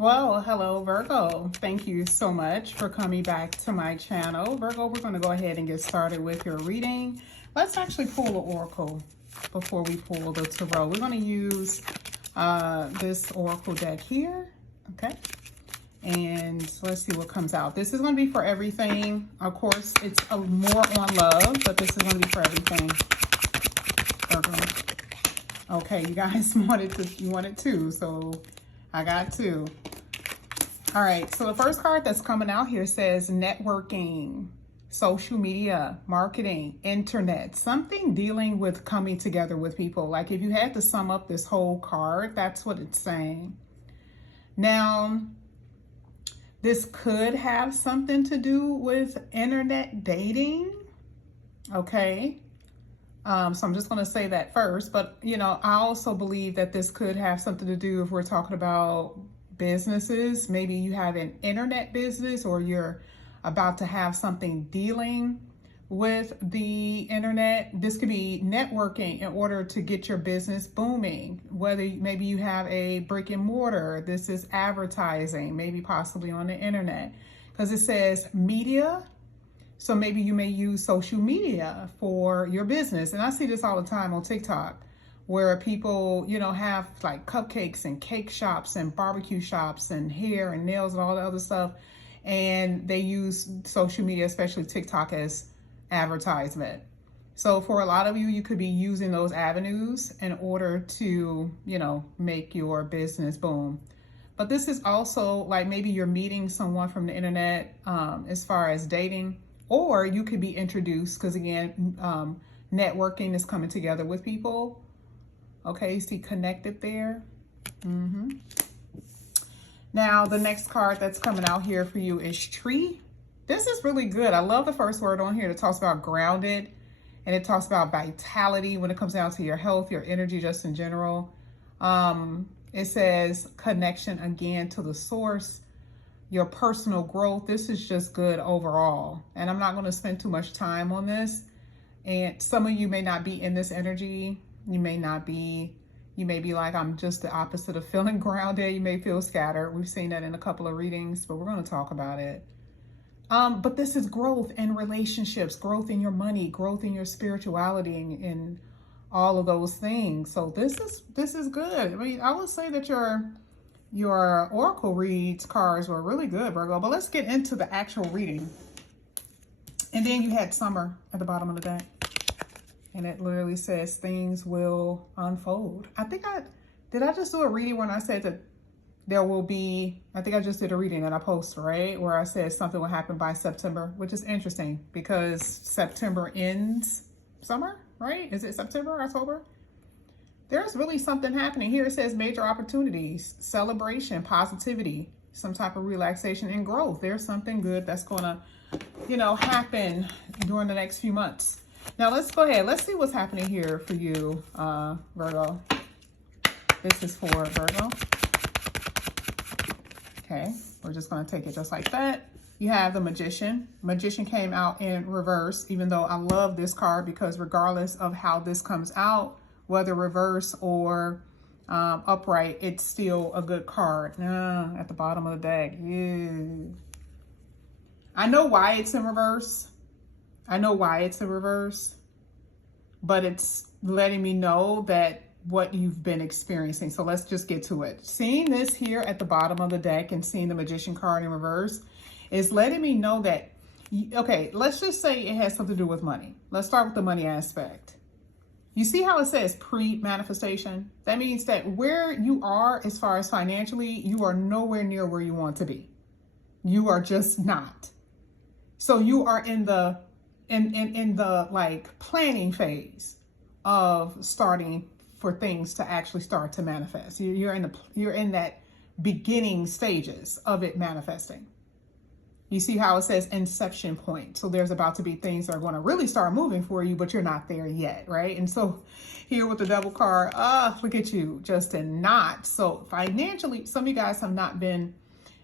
Well, hello Virgo. Thank you so much for coming back to my channel. Virgo, we're going to go ahead and get started with your reading. Let's actually pull the oracle before we pull the tarot. We're going to use this oracle deck here, okay? And let's see what comes out. This is going to be for everything. Of course, it's more on love, but this is going to be for everything, Virgo. Okay, you guys wanted two, so I got two. All right, so the first card that's coming out here says networking, social media, marketing, internet, something dealing with coming together with people. Like if you had to sum up this whole card, that's what it's saying. Now, this could have something to do with internet dating, okay? So I'm just going to say that first, but you know, I also believe that this could have something to do if we're talking about businesses. Maybe you have an internet business or you're about to have something dealing with the internet. This could be networking in order to get your business booming. Whether maybe you have a brick and mortar, this is advertising, maybe possibly on the internet, because it says media. So maybe you may use social media for your business. And I see this all the time on TikTok, where people, you know, have like cupcakes and cake shops and barbecue shops and hair and nails and all the other stuff. And they use social media, especially TikTok, as advertisement. So for a lot of you, you could be using those avenues in order to, you know, make your business boom. But this is also like maybe you're meeting someone from the internet as far as dating. Or you could be introduced, because again, networking is coming together with people. Okay, you see connected there. Now, the next card that's coming out here for you is tree. This is really good. I love the first word on here that talks about grounded. And it talks about vitality when it comes down to your health, your energy, just in general. It says connection again to the source. Your personal growth. This is just good overall. And I'm not going to spend too much time on this. And some of you may not be in this energy. You may be like, I'm just the opposite of feeling grounded. You may feel scattered. We've seen that in a couple of readings, but we're going to talk about it. But this is growth in relationships, growth in your money, growth in your spirituality, and all of those things. So this is good. I mean, I would say that your oracle reads cards were really good, Virgo, but let's get into the actual reading. And then you had summer at the bottom of the deck, and it literally says things will unfold. Did I just do a reading when I said that there will be, I think I just did a reading that I posted, right? Where I said something will happen by September, which is interesting because September ends summer, right? Is it September, October? There's really something happening here. It says major opportunities, celebration, positivity, some type of relaxation and growth. There's something good that's going to, you know, happen during the next few months. Now let's go ahead. Let's see what's happening here for you, Virgo. This is for Virgo. Okay, we're just going to take it just like that. You have the Magician. Magician came out in reverse, even though I love this card because regardless of how this comes out, whether reverse or upright, it's still a good card. At the bottom of the deck. Yeah. I know why it's in reverse. But it's letting me know that what you've been experiencing. So let's just get to it. Seeing this here at the bottom of the deck and seeing the Magician card in reverse is letting me know that, okay, let's just say it has something to do with money. Let's start with the money aspect. You see how it says pre-manifestation? That means that where you are as far as financially, you are nowhere near where you want to be. You are just not. So you are in the like planning phase of starting for things to actually start to manifest. You're in that beginning stages of it manifesting. You see how it says inception point. So there's about to be things that are going to really start moving for you, but you're not there yet, right? And so here with the Devil card, look at you, just in not. So financially, some of you guys have not been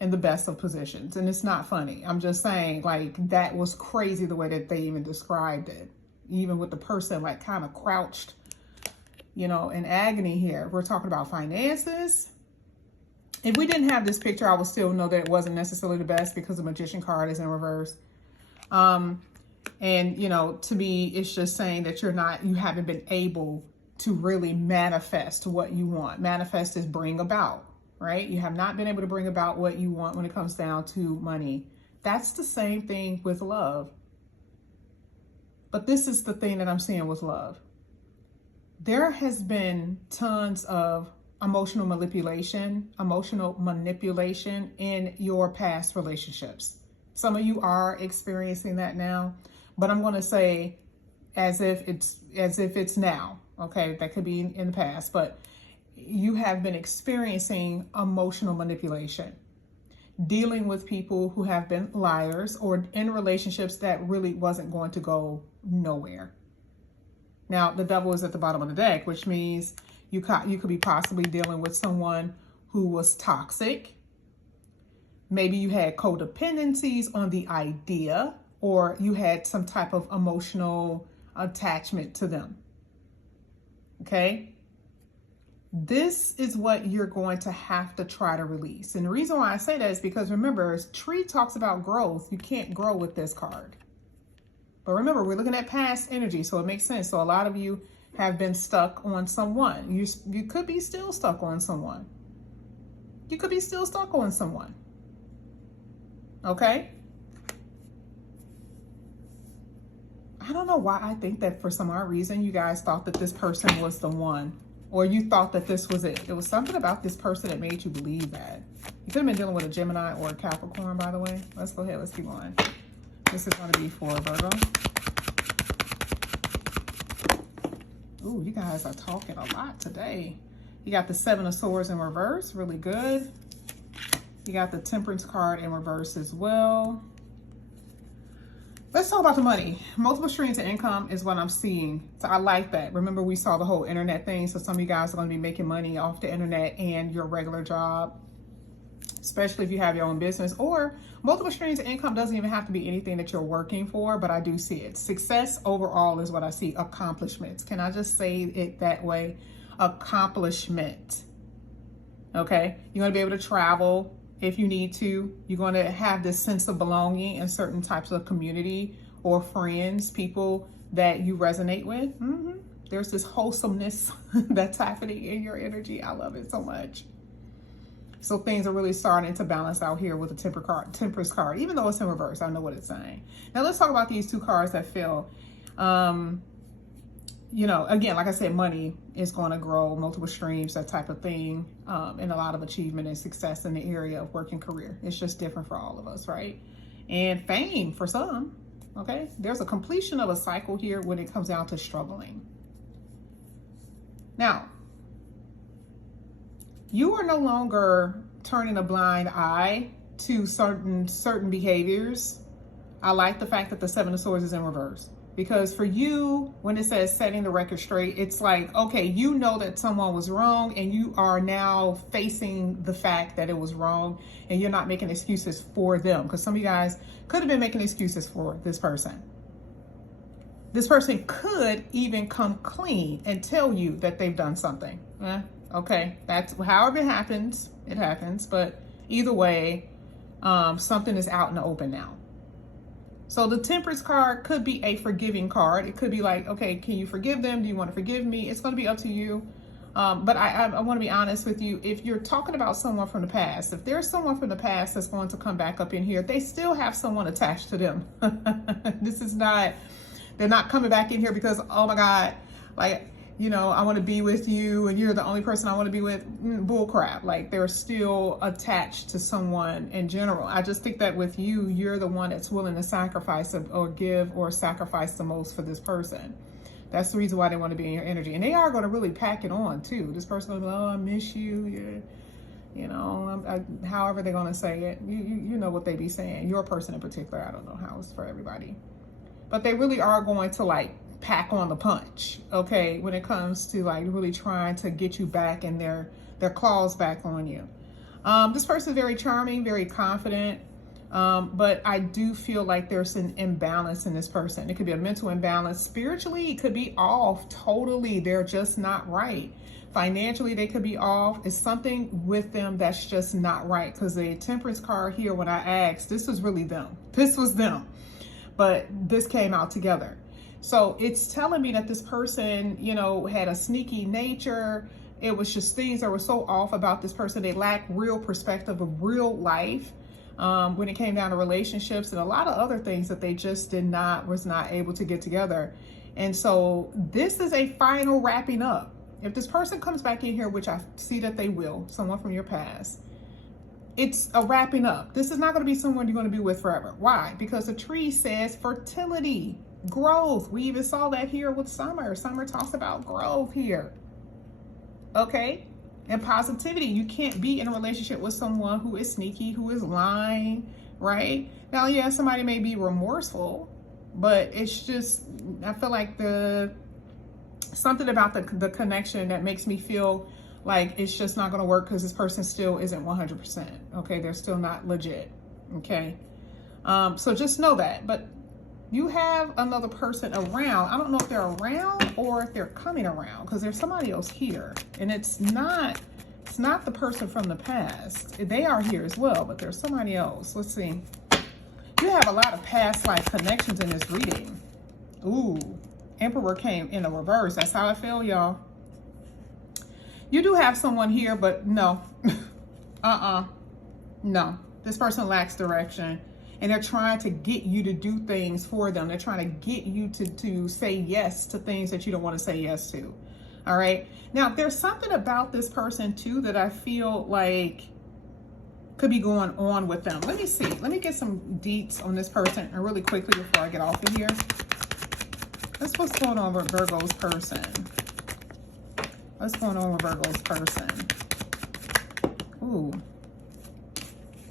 in the best of positions. And it's not funny. I'm just saying, like, that was crazy the way that they even described it. Even with the person like kind of crouched, you know, in agony here. We're talking about finances. If we didn't have this picture, I would still know that it wasn't necessarily the best because the Magician card is in reverse. And, you know, to me, it's just saying that you haven't been able to really manifest what you want. Manifest is bring about, right? You have not been able to bring about what you want when it comes down to money. That's the same thing with love. But this is the thing that I'm seeing with love. There has been tons of emotional manipulation in your past relationships. Some of you are experiencing that now, but I'm going to say as if it's now. Okay, that could be in the past, but you have been experiencing emotional manipulation, dealing with people who have been liars or in relationships that really wasn't going to go nowhere. Now, the devil is at the bottom of the deck, which means you could be possibly dealing with someone who was toxic. Maybe you had codependencies on the idea, or you had some type of emotional attachment to them. Okay? This is what you're going to have to try to release. And the reason why I say that is because, remember, tree talks about growth. You can't grow with this card. But remember, we're looking at past energy, so it makes sense. So a lot of you have been stuck on someone. You could be still stuck on someone. You could be still stuck on someone. Okay? I don't know why I think that for some odd reason you guys thought that this person was the one. Or you thought that this was it. It was something about this person that made you believe that. You could have been dealing with a Gemini or a Capricorn, by the way. Let's go ahead. Let's keep going. This is going to be for Virgo. Ooh, you guys are talking a lot today. You got the Seven of Swords in reverse. Really good. You got the Temperance card in reverse as well. Let's talk about the money. Multiple streams of income is what I'm seeing. So I like that. Remember, we saw the whole internet thing. So some of you guys are going to be making money off the internet and your regular job, especially if you have your own business. Or multiple streams of income doesn't even have to be anything that you're working for, but I do see it. Success overall is what I see. Accomplishments. Can I just say it that way? Accomplishment. Okay? You're going to be able to travel if you need to. You're going to have this sense of belonging in certain types of community or friends, people that you resonate with. There's this wholesomeness that's happening in your energy. I love it so much. So things are really starting to balance out here with the Temperance card, even though it's in reverse. I know what it's saying. Now let's talk about these two cards that fell. You know, again, like I said, money is going to grow, multiple streams, that type of thing, and a lot of achievement and success in the area of work and career. It's just different for all of us, right? And fame for some, okay? There's a completion of a cycle here when it comes down to struggling. Now, you are no longer turning a blind eye to certain behaviors. I like the fact that the Seven of Swords is in reverse. Because for you, when it says setting the record straight, it's like, okay, you know that someone was wrong and you are now facing the fact that it was wrong and you're not making excuses for them. Because some of you guys could have been making excuses for this person. This person could even come clean and tell you that they've done something. Okay, that's however it happens, But either way, something is out in the open now. So the Temperance card could be a forgiving card. It could be like, okay, can you forgive them? Do you want to forgive me? It's going to be up to you. But I want to be honest with you. If you're talking about someone from the past, if there's someone from the past that's going to come back up in here, they still have someone attached to them. They're not coming back in here because, oh my God, like, you know, I want to be with you and you're the only person I want to be with. Bull crap. Like, they're still attached to someone in general. I just think that with you, you're the one that's willing to sacrifice or give or sacrifice the most for this person. That's the reason why they want to be in your energy. And they are going to really pack it on too. This person will be like, oh, I miss you. You know, however they're going to say it. You know what they be saying. Your person in particular. I don't know how it's for everybody. But they really are going to like pack on the punch, okay, when it comes to like really trying to get you back and their claws back on you. This person is very charming, very confident. But I do feel like there's an imbalance in this person. It could be a mental imbalance. Spiritually, it could be off totally. They're just not right. Financially, they could be off. It's something with them that's just not right. Because the Temperance card here, when I asked, this was really them. This was them. But this came out together. So it's telling me that this person, you know, had a sneaky nature. It was just things that were so off about this person. They lacked real perspective of real life. When it came down to relationships and a lot of other things that they just was not able to get together. And so this is a final wrapping up. If this person comes back in here, which I see that they will, someone from your past, it's a wrapping up. This is not going to be someone you're going to be with forever. Why? Because the tree says fertility, growth. We even saw that here with Summer. Summer talks about growth here. Okay? And positivity. You can't be in a relationship with someone who is sneaky, who is lying, right? Now, yeah, somebody may be remorseful, but it's just, I feel like something about the connection that makes me feel like it's just not going to work because this person still isn't 100%. Okay, they're still not legit. Okay, so just know that. But you have another person around. I don't know if they're around or if they're coming around, because there's somebody else here, and it's not the person from the past. They are here as well, but there's somebody else. Let's see. You have a lot of past life connections in this reading. Ooh, Emperor came in a reverse. That's how I feel, y'all. You do have someone here, but no. No. This person lacks direction. And they're trying to get you to do things for them. They're trying to get you to say yes to things that you don't want to say yes to. All right. Now, there's something about this person, too, that I feel like could be going on with them. Let me see. Let me get some deets on this person really quickly before I get off of here. Let's what's going on with Virgo's person. What's going on with Virgo's person? Ooh.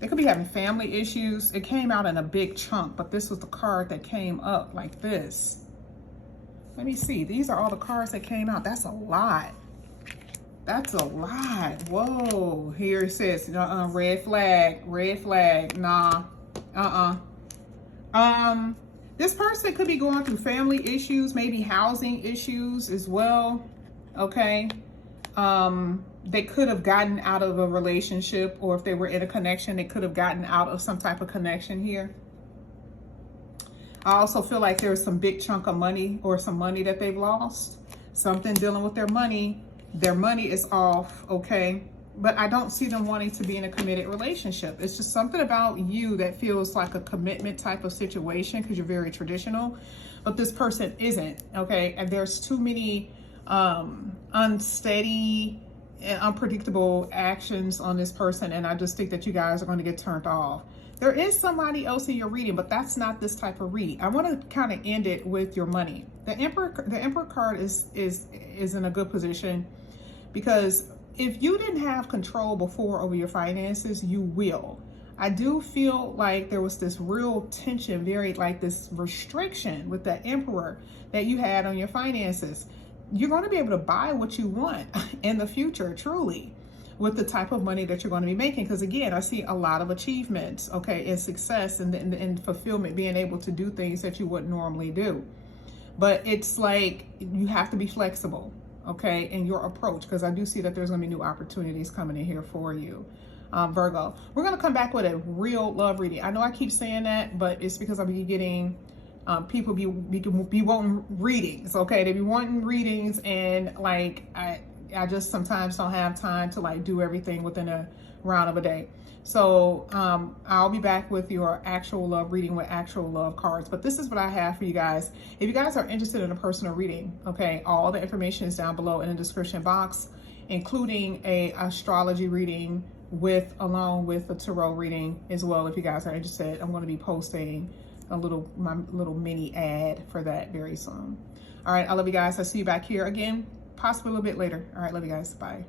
They could be having family issues. It came out in a big chunk, but this was the card that came up like this. Let me see. These are all the cards that came out. That's a lot. That's a lot. Whoa. Here it says, red flag, red flag. Nah. This person could be going through family issues, maybe housing issues as well. Okay. They could have gotten out of a relationship, or if they were in a connection, they could have gotten out of some type of connection here. I also feel like there's some big chunk of money or some money that they've lost. Something dealing with their money. Their money is off, okay? But I don't see them wanting to be in a committed relationship. It's just something about you that feels like a commitment type of situation because you're very traditional. But this person isn't, okay? And there's too many unsteady and unpredictable actions on this person, and I just think that you guys are going to get turned off. There is somebody else in your reading, but that's not this type of read. I want to kind of end it with your money. The Emperor card is in a good position, because if you didn't have control before over your finances, you will. I do feel like there was this real tension, very like this restriction with the Emperor that you had on your finances. You're going to be able to buy what you want in the future, truly, with the type of money that you're going to be making. Because again, I see a lot of achievements, okay, and success and fulfillment, being able to do things that you wouldn't normally do. But it's like you have to be flexible, okay, in your approach, because I do see that there's going to be new opportunities coming in here for you, Virgo. We're going to come back with a real love reading. I know I keep saying that, but it's because I'll be getting people be wanting readings, okay? They be wanting readings, and like I just sometimes don't have time to like do everything within a round of a day. So I'll be back with your actual love reading with actual love cards. But this is what I have for you guys. If you guys are interested in a personal reading, okay, all the information is down below in the description box, including a astrology reading along with a tarot reading as well. If you guys are interested, I'm going to be posting my little mini ad for that very soon. All right, I love you guys. I'll see you back here again, possibly a little bit later. All right, love you guys. Bye.